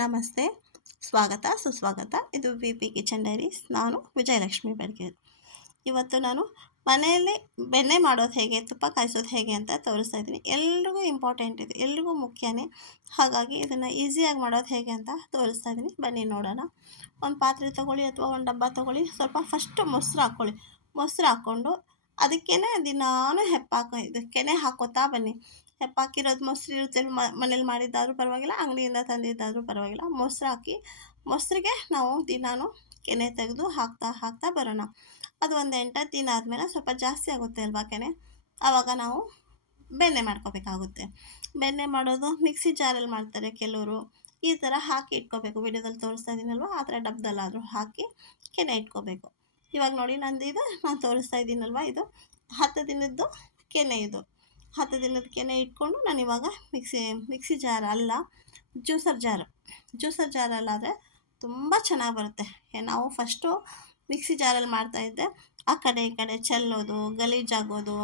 ನಮಸ್ತೆ, ಸ್ವಾಗತ ಸುಸ್ವಾಗತ. ಇದು ವಿ ಪಿ ಕಿಚನ್ ಡೈರೀಸ್. ನಾನು ವಿಜಯಲಕ್ಷ್ಮಿ ಬೆಳಗೆರೆ. ಇವತ್ತು ನಾನು ಮನೆಯಲ್ಲಿ ಬೆಣ್ಣೆ ಮಾಡೋದು ಹೇಗೆ, ತುಪ್ಪ ಕಾಯಿಸೋದು ಹೇಗೆ ಅಂತ ತೋರಿಸ್ತಾ ಇದ್ದೀನಿ. ಎಲ್ರಿಗೂ ಇಂಪಾರ್ಟೆಂಟ್ ಇದು, ಎಲ್ರಿಗೂ ಮುಖ್ಯನೇ. ಹಾಗಾಗಿ ಇದನ್ನು ಈಸಿಯಾಗಿ ಮಾಡೋದು ಹೇಗೆ ಅಂತ ತೋರಿಸ್ತಾ ಇದ್ದೀನಿ. ಬನ್ನಿ ನೋಡೋಣ. ಒಂದು ಪಾತ್ರೆ ತೊಗೊಳ್ಳಿ ಅಥವಾ ಒಂದು ಡಬ್ಬ ತೊಗೊಳ್ಳಿ. ಸ್ವಲ್ಪ ಫಸ್ಟು ಮೊಸರು ಹಾಕ್ಕೊಳ್ಳಿ. ಮೊಸರು ಹಾಕ್ಕೊಂಡು ಅದಕ್ಕೇ ದಿನಾನು ಕೆನೆ ಹಾಕೋತಾ ಬನ್ನಿ. ಹೆಪ್ಪಾಕಿರೋದು ಮೊಸರು ಇರುತ್ತೆ, ಮನೇಲಿ ಮಾಡಿದ್ದಾದ್ರೂ ಪರವಾಗಿಲ್ಲ, ಅಂಗಡಿಯಿಂದ ತಂದಿದ್ದಾದ್ರೂ ಪರವಾಗಿಲ್ಲ. ಮೊಸರು ಹಾಕಿ ಮೊಸರಿಗೆ ನಾವು ದಿನಾನು ಕೆನೆ ತೆಗೆದು ಹಾಕ್ತಾ ಬರೋಣ. ಅದು ಒಂದು 8 ದಿನ ಆದಮೇಲೆ ಸ್ವಲ್ಪ ಜಾಸ್ತಿ ಆಗುತ್ತೆ ಅಲ್ವಾ ಕೆನೆ, ಆವಾಗ ನಾವು ಬೆಣ್ಣೆ ಮಾಡ್ಕೋಬೇಕಾಗುತ್ತೆ. ಬೆಣ್ಣೆ ಮಾಡೋದು ಮಿಕ್ಸಿ ಜಾರಲ್ಲಿ ಮಾಡ್ತಾರೆ ಕೆಲವರು. ಈ ಥರ ಹಾಕಿ ಇಟ್ಕೋಬೇಕು. ವಿಡಿಯೋದಲ್ಲಿ ತೋರಿಸ್ತಾ ಇದ್ದೀನಲ್ವ, ಆ ಥರ ಡಬ್ಬದಲ್ಲಾದರೂ ಹಾಕಿ ಕೆನೆ ಇಟ್ಕೋಬೇಕು. ಇವಾಗ ನೋಡಿ ನಾನು ತೋರಿಸ್ತಾ ಇದ್ದೀನಲ್ವ, ಇದು 10 ದಿನದ್ದು ಕೆನೆ. ಇದು 10 ದಿನದ ಕೆನೆ ಇಟ್ಕೊಂಡು ನಾನು ಇವಾಗ ಮಿಕ್ಸಿ ಜಾರ್ ಅಲ್ಲ, ಜ್ಯೂಸರ್ ಜಾರಲ್ಲಾದರೆ ತುಂಬ ಚೆನ್ನಾಗಿ ಬರುತ್ತೆ. ನಾವು ಫಸ್ಟು ಮಿಕ್ಸಿ ಜಾರಲ್ಲಿ ಮಾಡ್ತಾಯಿದ್ದೆ, ಆ ಕಡೆ ಈ ಕಡೆ ಚೆಲ್ಲೋದು, ಗಲೀಜಾಗೋದು,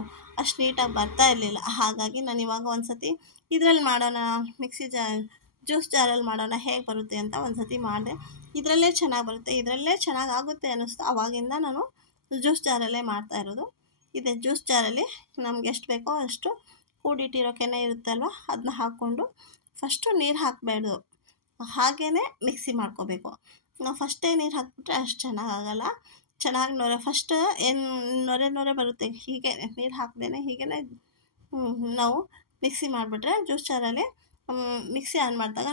ಅಷ್ಟು ನೀಟಾಗಿ ಬರ್ತಾ ಇರಲಿಲ್ಲ. ಹಾಗಾಗಿ ನಾನು ಇವಾಗ ಒಂದು ಸತಿ ಇದರಲ್ಲಿ ಮಾಡೋಣ, ಜ್ಯೂಸ್ ಜಾರಲ್ಲಿ ಮಾಡೋಣ ಹೇಗೆ ಬರುತ್ತೆ ಅಂತ ಒಂದು ಸತಿ ಮಾಡಿದೆ. ಇದರಲ್ಲೇ ಚೆನ್ನಾಗಿ ಬರುತ್ತೆ, ಇದರಲ್ಲೇ ಚೆನ್ನಾಗಿ ಆಗುತ್ತೆ ಅನ್ನಿಸ್ತು. ಆವಾಗಿಂದ ನಾನು ಜ್ಯೂಸ್ ಜಾರಲ್ಲೇ ಮಾಡ್ತಾಯಿರೋದು. ಇದೆ ಜ್ಯೂಸ್ ಜಾರಲ್ಲಿ ನಮ್ಗೆ ಎಷ್ಟು ಬೇಕೋ ಅಷ್ಟು ಕೂಡಿಟ್ಟಿರೋ ಕೆನೆ ಇರುತ್ತಲ್ವ, ಅದನ್ನ ಹಾಕ್ಕೊಂಡು ಫಸ್ಟು ನೀರು ಹಾಕಬೇಡ್ದು, ಹಾಗೇ ಮಿಕ್ಸಿ ಮಾಡ್ಕೋಬೇಕು. ನಾವು ಫಸ್ಟೇ ನೀರು ಹಾಕ್ಬಿಟ್ರೆ ಅಷ್ಟು ಚೆನ್ನಾಗಾಗಲ್ಲ. ಚೆನ್ನಾಗಿ ಫಸ್ಟ್ ಏನು ನೊರೆ ಬರುತ್ತೆ. ಹೀಗೆ ನೀರು ಹಾಕ್ದೇ ಹೀಗೇ ನಾವು ಮಿಕ್ಸಿ ಮಾಡಿಬಿಟ್ರೆ ಜ್ಯೂಸ್ ಜಾರಲ್ಲಿ ಮಿಕ್ಸಿ ಆನ್ ಮಾಡಿದಾಗ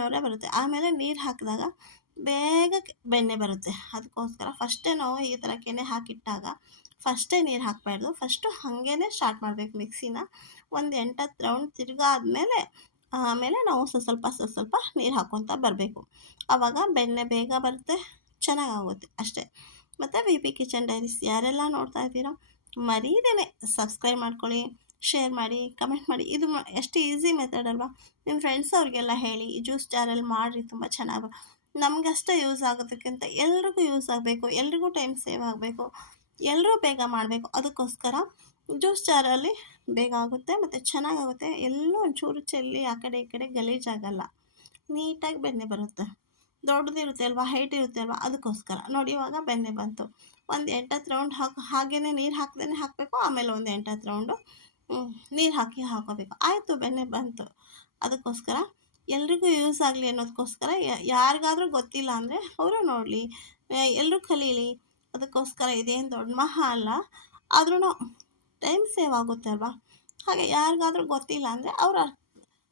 ನೊರೆ ಬರುತ್ತೆ. ಆಮೇಲೆ ನೀರು ಹಾಕಿದಾಗ ಬೇಗ ಬೆಣ್ಣೆ ಬರುತ್ತೆ. ಅದಕ್ಕೋಸ್ಕರ ಫಸ್ಟೇ ನಾವು ಈ ಥರ ಕೆನೆ ಹಾಕಿಟ್ಟಾಗ ಫಸ್ಟೇ ನೀರು ಹಾಕಬಾರ್ದು. ಫಸ್ಟು ಹಾಗೇ ಸ್ಟಾರ್ಟ್ ಮಾಡಬೇಕು ಮಿಕ್ಸಿನ. ಒಂದು 8-10 ರೌಂಡ್ ತಿರುಗಾದ್ಮೇಲೆ ಆಮೇಲೆ ನಾವು ಸ್ವಲ್ಪ ನೀರು ಹಾಕ್ಕೊತಾ ಬರಬೇಕು. ಆವಾಗ ಬೆಣ್ಣೆ ಬೇಗ ಬರುತ್ತೆ, ಚೆನ್ನಾಗಾಗುತ್ತೆ ಅಷ್ಟೇ. ಮತ್ತು ವಿ ಪಿ ಕಿಚನ್ ಡೈರೀಸ್ ಯಾರೆಲ್ಲ ನೋಡ್ತಾ ಇದ್ದೀರೋ ಮರೀದೇನೆ ಸಬ್ಸ್ಕ್ರೈಬ್ ಮಾಡ್ಕೊಳ್ಳಿ, ಶೇರ್ ಮಾಡಿ, ಕಮೆಂಟ್ ಮಾಡಿ. ಇದು ಎಷ್ಟು ಈಸಿ ಮೆಥಡ್ ಅಲ್ವಾ. ನಿಮ್ಮ ಫ್ರೆಂಡ್ಸ್ ಅವ್ರಿಗೆಲ್ಲ ಹೇಳಿ, ಈ ಜ್ಯೂಸ್ ಜಾರಲ್ಲಿ ಮಾಡಿರಿ, ತುಂಬ ಚೆನ್ನಾಗಿ ನಮಗಷ್ಟೇ ಯೂಸ್ ಆಗೋದಕ್ಕಿಂತ ಎಲ್ರಿಗೂ ಯೂಸ್ ಆಗಬೇಕು, ಎಲ್ರಿಗೂ ಟೈಮ್ ಸೇವ್ ಆಗಬೇಕು, ಎಲ್ಲರೂ ಬೇಗ ಮಾಡಬೇಕು. ಅದಕ್ಕೋಸ್ಕರ ಜ್ಯೂಸ್ ಜಾರಲ್ಲಿ ಬೇಗ ಆಗುತ್ತೆ ಮತ್ತು ಚೆನ್ನಾಗಾಗುತ್ತೆ. ಎಲ್ಲೂ ಒಂಚೂರು ಚೆಲ್ಲಿ ಆ ಕಡೆ ಈ ಕಡೆ ಗಲೀಜಾಗಲ್ಲ, ನೀಟಾಗಿ ಬೆಣ್ಣೆ ಬರುತ್ತೆ. ದೊಡ್ಡದಿರುತ್ತೆ ಅಲ್ವಾ, ಹೈಟ್ ಇರುತ್ತೆ ಅಲ್ವಾ, ಅದಕ್ಕೋಸ್ಕರ ನೋಡಿ ಇವಾಗ ಬೆಣ್ಣೆ ಬಂತು. ಒಂದು 8-10 ರೌಂಡ್ ಹಾಗೇ ನೀರು ಹಾಕ್ದೇ ಹಾಕಬೇಕು. ಆಮೇಲೆ ಒಂದು 8-10 ರೌಂಡು ನೀರು ಹಾಕೋಬೇಕು. ಆಯಿತು, ಬೆಣ್ಣೆ ಬಂತು. ಅದಕ್ಕೋಸ್ಕರ ಎಲ್ರಿಗೂ ಯೂಸ್ ಆಗಲಿ ಅನ್ನೋದಕ್ಕೋಸ್ಕರ ಯಾರಿಗಾದರೂ ಗೊತ್ತಿಲ್ಲ ಅಂದರೆ ಅವರು ನೋಡಲಿ, ಎಲ್ಲರೂ ಕಲೀಲಿ. ಅದಕ್ಕೋಸ್ಕರ ಇದೇನು ದೊಡ್ಡ ಮಹಾ ಅಲ್ಲ, ಆದ್ರೂ ಟೈಮ್ ಸೇವ್ ಆಗುತ್ತೆ ಅಲ್ವಾ. ಹಾಗೆ ಯಾರಿಗಾದರೂ ಗೊತ್ತಿಲ್ಲ ಅಂದರೆ ಅವ್ರು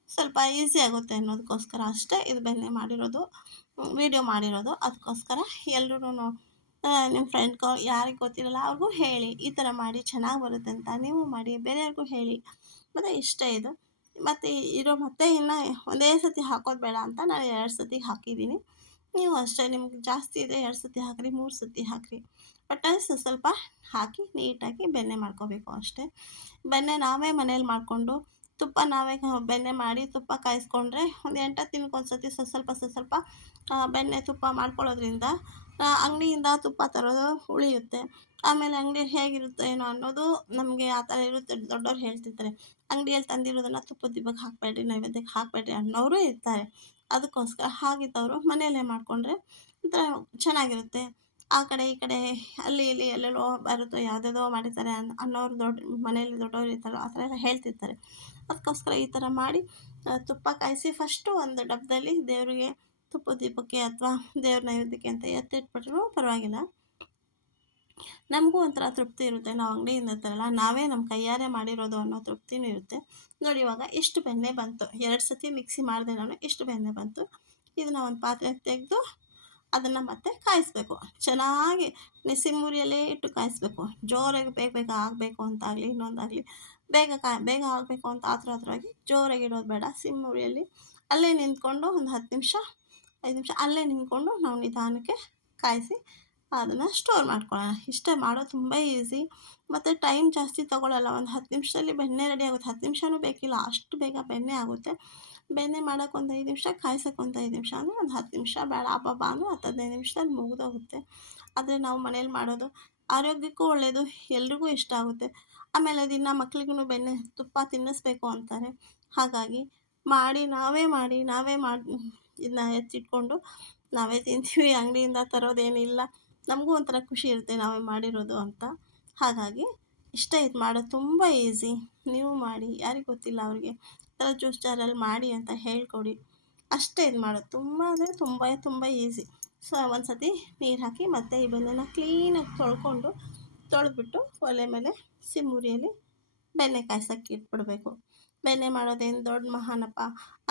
ಸ್ವಲ್ಪ ಈಸಿ ಆಗುತ್ತೆ ಅನ್ನೋದಕ್ಕೋಸ್ಕರ ಅಷ್ಟೇ ಇದು ಬೆಣ್ಣೆ ಮಾಡಿರೋದು, ವಿಡಿಯೋ ಮಾಡಿರೋದು. ಅದಕ್ಕೋಸ್ಕರ ಎಲ್ಲರೂ ನಿಮ್ಮ ಫ್ರೆಂಡ್ಗೋ ಯಾರಿಗೆ ಗೊತ್ತಿರಲ್ಲ ಅವ್ರಿಗೂ ಹೇಳಿ, ಈ ಥರ ಮಾಡಿ ಚೆನ್ನಾಗಿ ಬರುತ್ತೆ ಅಂತ. ನೀವು ಮಾಡಿ ಬೇರೆಯವ್ರಿಗೂ ಹೇಳಿ. ಮತ್ತು ಇಷ್ಟ ಇದು. ಮತ್ತು ಮತ್ತೆ ಇನ್ನು ಒಂದೇ ಸತಿ ಹಾಕೋದು ಬೇಡ ಅಂತ ನಾನು 2 ಸತಿ ಹಾಕಿದ್ದೀನಿ. ನೀವು ಅಷ್ಟೇ, ನಿಮ್ಗೆ ಜಾಸ್ತಿ ಇದೆ 2 ಸತಿ ಹಾಕಿರಿ, 3 ಸತಿ ಹಾಕಿರಿ. ಒಟ್ಟಾರೆ ಸ್ವಲ್ಪ ಹಾಕಿ ನೀಟಾಗಿ ಬೆಣ್ಣೆ ಮಾಡ್ಕೋಬೇಕು ಅಷ್ಟೇ. ಬೆಣ್ಣೆ ನಾವೇ ಮನೇಲಿ ಮಾಡಿಕೊಂಡು ತುಪ್ಪ ನಾವೇ ಬೆಣ್ಣೆ ಮಾಡಿ ತುಪ್ಪ ಕಾಯಿಸ್ಕೊಂಡ್ರೆ ಒಂದು 8-10 ದಿನಕ್ಕೆ ಒಂದು ಸತಿ ಸ್ವಲ್ಪ ಬೆಣ್ಣೆ ತುಪ್ಪ ಮಾಡ್ಕೊಳ್ಳೋದ್ರಿಂದ ಅಂಗಡಿಯಿಂದ ತುಪ್ಪ ತರೋದು ಉಳಿಯುತ್ತೆ. ಆಮೇಲೆ ಅಂಗಡಿ ಹೇಗಿರುತ್ತೆ ಏನೋ ಅನ್ನೋದು ನಮಗೆ ಆ ಥರ ಇರುತ್ತೆ. ದೊಡ್ಡವ್ರು ಹೇಳ್ತಿರ್ತಾರೆ, ಅಂಗಡಿಯಲ್ಲಿ ತಂದಿರೋದನ್ನು ತುಪ್ಪದ ದಿಬ್ಬಕ್ಕೆ ಹಾಕಬೇಡ್ರಿ, ನೈವೇದ್ಯಕ್ಕೆ ಹಾಕಬೇಡ್ರಿ ಅನ್ನೋರು ಇರ್ತಾರೆ. ಅದಕ್ಕೋಸ್ಕರ ಹಾಗಿದ್ದವರು ಮನೆಯಲ್ಲೇ ಮಾಡಿಕೊಂಡ್ರೆ ಒಂಥರ ಚೆನ್ನಾಗಿರುತ್ತೆ. ಆ ಕಡೆ ಈ ಕಡೆ ಅಲ್ಲಿ ಇಲ್ಲಿ ಎಲ್ಲೆಲ್ಲೋ ಬರುತ್ತೋ ಯಾವುದೇದೋ ಮಾಡಿರ್ತಾರೆ ಅನ್ನೋರು ಮನೆಯಲ್ಲಿ ದೊಡ್ಡವ್ರು ಇರ್ತಾರೋ ಆ ಥರ ಎಲ್ಲ ಹೇಳ್ತಿರ್ತಾರೆ. ಅದಕ್ಕೋಸ್ಕರ ಈ ಥರ ಮಾಡಿ ತುಪ್ಪ ಕಾಯಿಸಿ ಫಸ್ಟು ಒಂದು ಡಬ್ಬದಲ್ಲಿ ದೇವರಿಗೆ ತುಪ್ಪದ ದೀಪಕ್ಕೆ ಅಥವಾ ದೇವ್ರ ನೈವೇದ್ಯಕ್ಕೆ ಅಂತ ಎತ್ತಿಟ್ಬಿಟ್ರೂ ಪರವಾಗಿಲ್ಲ. ನಮಗೂ ಒಂಥರ ತೃಪ್ತಿ ಇರುತ್ತೆ. ನಾವು ಅಂಗಡಿಯಿಂದ ತರಲ್ಲ, ನಾವೇ ನಮ್ಮ ಕೈಯಾರೆ ಮಾಡಿರೋದು ಅನ್ನೋ ತೃಪ್ತಿನೂ ಇರುತ್ತೆ. ನೋಡಿ ಇವಾಗ ಇಷ್ಟು ಬೆಣ್ಣೆ ಬಂತು. 2 ಸತಿ ಮಿಕ್ಸಿ ಮಾಡಿದೆ ನಾನು, ಇಷ್ಟು ಬೆಣ್ಣೆ ಬಂತು. ಇದನ್ನು ಒಂದು ಪಾತ್ರೆಗೆ ತೆಗೆದು ಅದನ್ನು ಮತ್ತೆ ಕಾಯಿಸ್ಬೇಕು. ಚೆನ್ನಾಗಿ ಸಿಮ್ಮುರಿಯಲ್ಲೇ ಇಟ್ಟು ಕಾಯಿಸ್ಬೇಕು. ಜೋರಾಗಿ ಬೇಗ ಆಗಬೇಕು ಅಂತಾಗಲಿ ಇನ್ನೊಂದಾಗಲಿ ಬೇಗ ಆಗಬೇಕು ಅಂತ ಆತುರವಾಗಿ ಜೋರಾಗಿ ಇಡೋದು ಬೇಡ. ಸಿಮ್ಮುರಿಯಲ್ಲಿ ಅಲ್ಲೇ ನಿಂತ್ಕೊಂಡು ಒಂದು 10 ನಿಮಿಷ 5 ನಿಮಿಷ ಅಲ್ಲೇ ನಿಂತ್ಕೊಂಡು ನಾವು ನಿಧಾನಕ್ಕೆ ಕಾಯಿಸಿ ಅದನ್ನು ಸ್ಟೋರ್ ಮಾಡ್ಕೊಳ್ಳೋಣ. ಇಷ್ಟೇ, ಮಾಡೋದು ತುಂಬ ಈಸಿ ಮತ್ತು ಟೈಮ್ ಜಾಸ್ತಿ ತೊಗೊಳ್ಳಲ್ಲ. ಒಂದು 10 ನಿಮಿಷದಲ್ಲಿ ಬೆಣ್ಣೆ ರೆಡಿ ಆಗುತ್ತೆ. 10 ನಿಮಿಷವೂ ಬೇಕಿಲ್ಲ, ಅಷ್ಟು ಬೇಗ ಬೆಣ್ಣೆ ಆಗುತ್ತೆ. ಬೆಣ್ಣೆ ಮಾಡೋಕೆ ಒಂದು 5 ನಿಮಿಷ, ಕಾಯ್ಸೋಕೆ ಒಂದು 5 ನಿಮಿಷ, ಅಂದರೆ ಒಂದು 10 ನಿಮಿಷ ಬೇಡ, ಅಬ್ಬಬ್ಬ ಅಂದರೆ 10-15 ನಿಮಿಷದಲ್ಲಿ ಮುಗಿದೋಗುತ್ತೆ. ಆದರೆ ನಾವು ಮನೇಲಿ ಮಾಡೋದು ಆರೋಗ್ಯಕ್ಕೂ ಒಳ್ಳೆಯದು, ಎಲ್ರಿಗೂ ಇಷ್ಟ ಆಗುತ್ತೆ. ಆಮೇಲೆ ದಿನ ಮಕ್ಳಿಗೂ ಬೆಣ್ಣೆ ತುಪ್ಪ ತಿನ್ನಿಸ್ಬೇಕು ಅಂತಾರೆ. ಹಾಗಾಗಿ ನಾವೇ ಮಾಡಿ ಇದನ್ನ ಹೆಚ್ಚಿಟ್ಕೊಂಡು ನಾವೇ ತಿಂತೀವಿ, ಅಂಗಡಿಯಿಂದ ತರೋದೇನಿಲ್ಲ. ನಮಗೂ ಒಂಥರ ಖುಷಿ ಇರುತ್ತೆ ನಾವೇ ಮಾಡಿರೋದು ಅಂತ. ಹಾಗಾಗಿ ಇಷ್ಟ ಇದು ಮಾಡೋದು ತುಂಬ ಈಸಿ. ನೀವು ಮಾಡಿ, ಯಾರಿಗೆ ಗೊತ್ತಿಲ್ಲ ಅವ್ರಿಗೆ ಈ ಥರ ಜ್ಯೂಸ್ ಜಾರಲ್ಲಿ ಮಾಡಿ ಅಂತ ಹೇಳ್ಕೊಡಿ. ಅಷ್ಟೇ ಇದು ಮಾಡೋದು, ತುಂಬ ಅಂದರೆ ತುಂಬ ತುಂಬ ಈಸಿ. ಸೊ ಒಂದು ಸತಿ ನೀರು ಹಾಕಿ ಮತ್ತು ಈ ಬೆಣ್ಣೆನ ಕ್ಲೀನಾಗಿ ತೊಳೆದ್ಬಿಟ್ಟು ಒಲೆ ಮೇಲೆ ಸಿಮ್ಮುರಿಯಲ್ಲಿ ಬೆಣ್ಣೆ ಕಾಯ್ಸೋಕ್ಕೆ ಇಟ್ಬಿಡಬೇಕು. ಬೆಣ್ಣೆ ಮಾಡೋದೇನು ದೊಡ್ಡ ಮಹಾನಪ್ಪ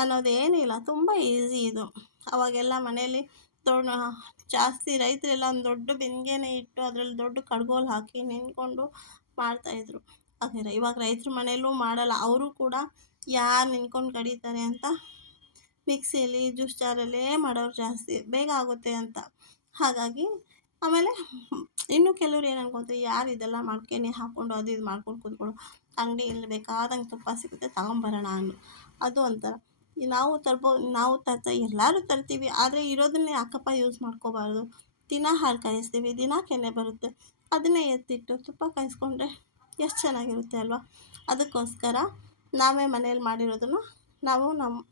ಅನ್ನೋದೇನಿಲ್ಲ, ತುಂಬ ಈಸಿ ಇದು. ಅವಾಗೆಲ್ಲ ಮನೆಯಲ್ಲಿ ಜಾಸ್ತಿ ರೈತರೆಲ್ಲ ಒಂದು ದೊಡ್ಡ ಬೆಂಗೆನೇ ಇಟ್ಟು ಅದರಲ್ಲಿ ದೊಡ್ಡ ಕಡ್ಗೋಲು ಹಾಕಿ ನೆನ್ಕೊಂಡು ಮಾಡ್ತಾಯಿದ್ರು. ಹಾಗೆ ಇವಾಗ ರೈತರ ಮನೆಯಲ್ಲೂ ಮಾಡಲ್ಲ. ಅವರು ಕೂಡ ಯಾರು ನೆನ್ಕೊಂಡು ಕಡಿತಾರೆ ಅಂತ ಮಿಕ್ಸಿಯಲ್ಲಿ ಜ್ಯೂಸ್ ಜಾರಲ್ಲೇ ಮಾಡೋರು ಜಾಸ್ತಿ, ಬೇಗ ಆಗುತ್ತೆ ಅಂತ. ಹಾಗಾಗಿ ಆಮೇಲೆ ಇನ್ನು ಕೆಲವ್ರು ಏನು ಅನ್ಕೊತಾರೆ, ಯಾರು ಇದೆಲ್ಲ ಮಾಡ್ಕೊಂಡು ಹಾಕ್ಕೊಂಡು ಅದು ಇದು ಮಾಡ್ಕೊಂಡು ಕೂತ್ಕೊಳ್ಳೋ, ಅಂಗಡಿಯಲ್ಲಿ ಬೇಕಾದಂಗೆ ತುಪ್ಪ ಸಿಗುತ್ತೆ ತಗೊಂಬರೋಣ ಅದು ಒಂಥರ. ನಾವು ಎಲ್ಲರೂ ತರ್ತೀವಿ, ಆದರೆ ಇರೋದನ್ನೇ ಯಾಕಪ್ಪ ಯೂಸ್ ಮಾಡ್ಕೋಬಾರ್ದು. ದಿನ ಹಾಲು ಕಾಯಿಸ್ತೀವಿ, ದಿನ ಕೆನೆ ಬರುತ್ತೆ, ಅದನ್ನೇ ಎತ್ತಿಟ್ಟು ತುಪ್ಪ ಕಾಯಿಸ್ಕೊಂಡ್ರೆ ಎಷ್ಟು ಚೆನ್ನಾಗಿರುತ್ತೆ ಅಲ್ವಾ. ಅದಕ್ಕೋಸ್ಕರ ನಾವೇ ಮನೇಲಿ ಮಾಡಿರೋದನ್ನು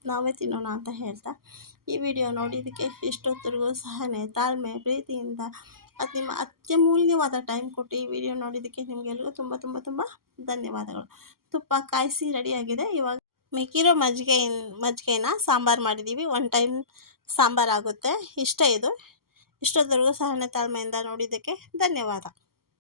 ನಾವೇ ತಿನ್ನೋಣ ಅಂತ ಹೇಳ್ತಾ, ಈ ವಿಡಿಯೋ ನೋಡಿದ್ದಕ್ಕೆ ಇಷ್ಟೊತ್ತರೆಗೂ ಸಹನೆ, ತಾಳ್ಮೆ, ಪ್ರೀತಿಯಿಂದ ಅದು ನಿಮ್ಮ ಅತ್ಯಮೂಲ್ಯವಾದ ಟೈಮ್ ಕೊಟ್ಟು ಈ ವಿಡಿಯೋ ನೋಡಿದ್ದಕ್ಕೆ ನಿಮಗೆಲ್ಲರಿಗೂ ತುಂಬ ತುಂಬ ತುಂಬ ಧನ್ಯವಾದಗಳು. ತುಪ್ಪ ಕಾಯಿಸಿ ರೆಡಿಯಾಗಿದೆ. ಇವಾಗ ಮಿಕ್ಕಿರೋ ಮಜ್ಜಿಗೆನ ಸಾಂಬಾರು ಮಾಡಿದ್ದೀವಿ. 1 ಟೈಮ್ ಸಾಂಬಾರಾಗುತ್ತೆ. ಇಷ್ಟೇ ಇದು. ಇಷ್ಟೊತ್ತರೆಗೂ ಸಹನೆ ತಾಳ್ಮೆಯಿಂದ ನೋಡಿದ್ದಕ್ಕೆ ಧನ್ಯವಾದ.